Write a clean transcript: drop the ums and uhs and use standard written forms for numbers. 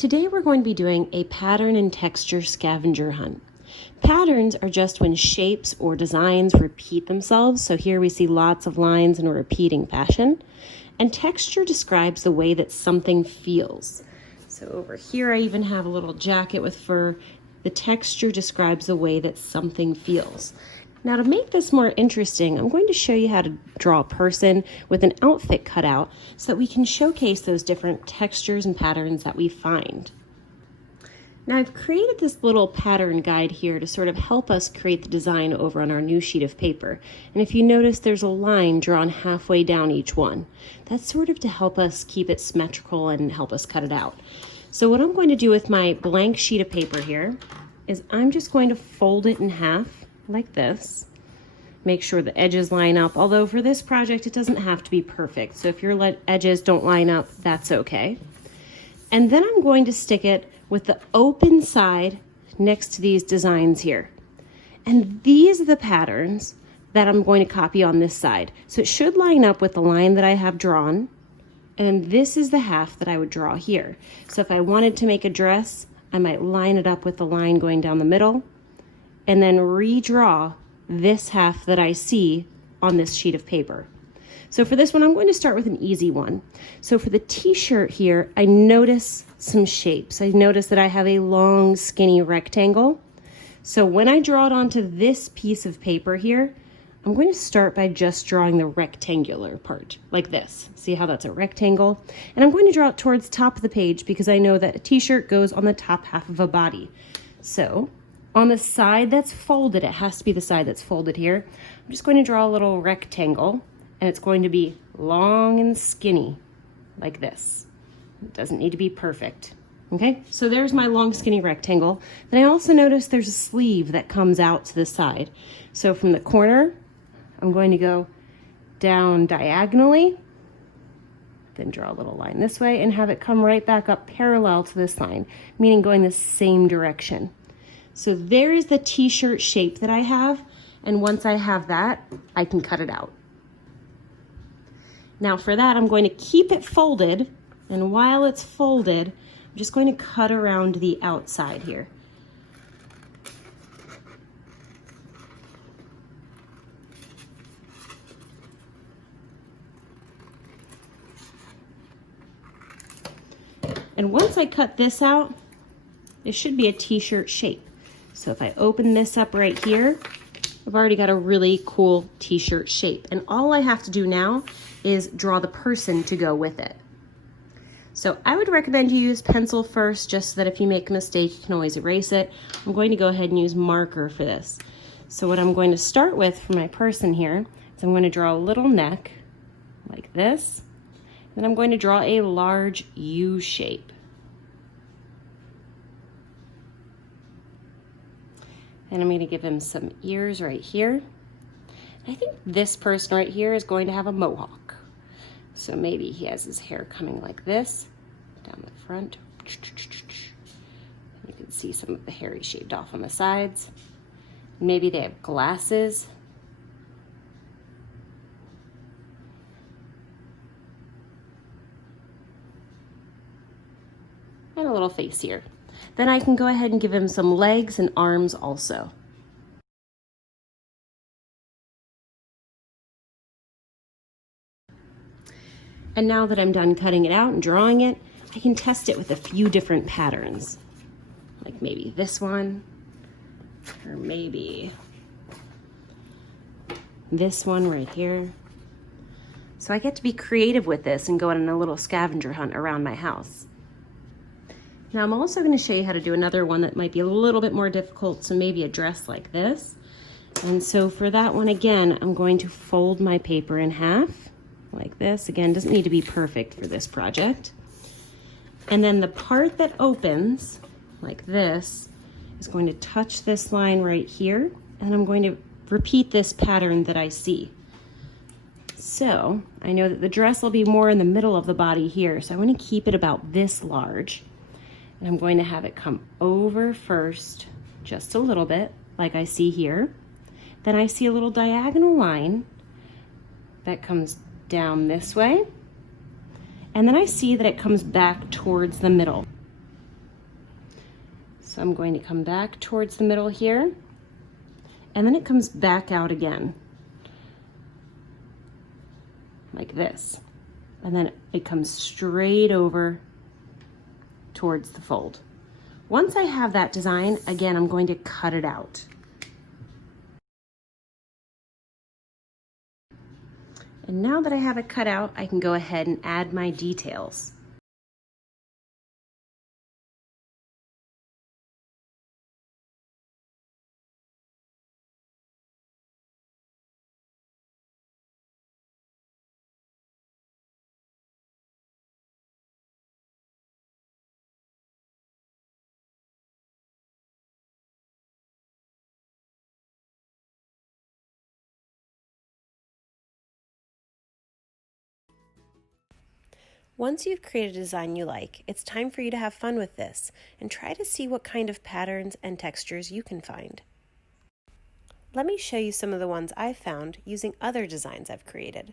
Today we're going to be doing a pattern and texture scavenger hunt. Patterns are just when shapes or designs repeat themselves. So here we see lots of lines in a repeating fashion. And texture describes the way that something feels. So over here I even have a little jacket with fur. The texture describes the way that something feels. Now to make this more interesting, I'm going to show you how to draw a person with an outfit cut out so that we can showcase those different textures and patterns that we find. Now I've created this little pattern guide here to sort of help us create the design over on our new sheet of paper. And if you notice, there's a line drawn halfway down each one. That's sort of to help us keep it symmetrical and help us cut it out. So what I'm going to do with my blank sheet of paper here is I'm just going to fold it in half like this. Make sure the edges line up, although for this project it doesn't have to be perfect. So if your edges don't line up, that's okay. And then I'm going to stick it with the open side next to these designs here. And these are the patterns that I'm going to copy on this side. So it should line up with the line that I have drawn. And this is the half that I would draw here. So if I wanted to make a dress, I might line it up with the line going down the middle and then redraw this half that I see on this sheet of paper. So for this one, I'm going to start with an easy one. So for the t-shirt here, I notice some shapes. I notice that I have a long, skinny rectangle. So when I draw it onto this piece of paper here, I'm going to start by just drawing the rectangular part, like this. See how that's a rectangle? And I'm going to draw it towards the top of the page because I know that a t-shirt goes on the top half of a body. So on the side that's folded, it has to be the side that's folded here, I'm just going to draw a little rectangle, and it's going to be long and skinny, like this. It doesn't need to be perfect. Okay, so there's my long skinny rectangle. Then I also notice there's a sleeve that comes out to the side. So from the corner, I'm going to go down diagonally, then draw a little line this way and have it come right back up parallel to this line, meaning going the same direction. So there is the t-shirt shape that I have, and once I have that, I can cut it out. Now for that, I'm going to keep it folded, and while it's folded, I'm just going to cut around the outside here. And once I cut this out, it should be a t-shirt shape. So if I open this up right here, I've already got a really cool t-shirt shape. And all I have to do now is draw the person to go with it. So I would recommend you use pencil first, just so that if you make a mistake, you can always erase it. I'm going to go ahead and use marker for this. So what I'm going to start with for my person here is I'm going to draw a little neck like this. Then I'm going to draw a large U shape. And I'm going to give him some ears right here. I think this person right here is going to have a mohawk. So maybe he has his hair coming like this, down the front. You can see some of the hair he shaved off on the sides. Maybe they have glasses. And a little face here. Then I can go ahead and give him some legs and arms also. And now that I'm done cutting it out and drawing it, I can test it with a few different patterns. Like maybe this one, or maybe this one right here. So I get to be creative with this and go on a little scavenger hunt around my house. Now I'm also going to show you how to do another one that might be a little bit more difficult, so maybe a dress like this. And so for that one, again, I'm going to fold my paper in half like this. Again, doesn't need to be perfect for this project. And then the part that opens like this is going to touch this line right here, and I'm going to repeat this pattern that I see. So I know that the dress will be more in the middle of the body here, so I want to keep it about this large. And I'm going to have it come over first, just a little bit, like I see here. Then I see a little diagonal line that comes down this way. And then I see that it comes back towards the middle. So I'm going to come back towards the middle here, and then it comes back out again, like this. And then it comes straight over towards the fold. Once I have that design, again, I'm going to cut it out. And now that I have it cut out, I can go ahead and add my details. Once you've created a design you like, it's time for you to have fun with this and try to see what kind of patterns and textures you can find. Let me show you some of the ones I've found using other designs I've created.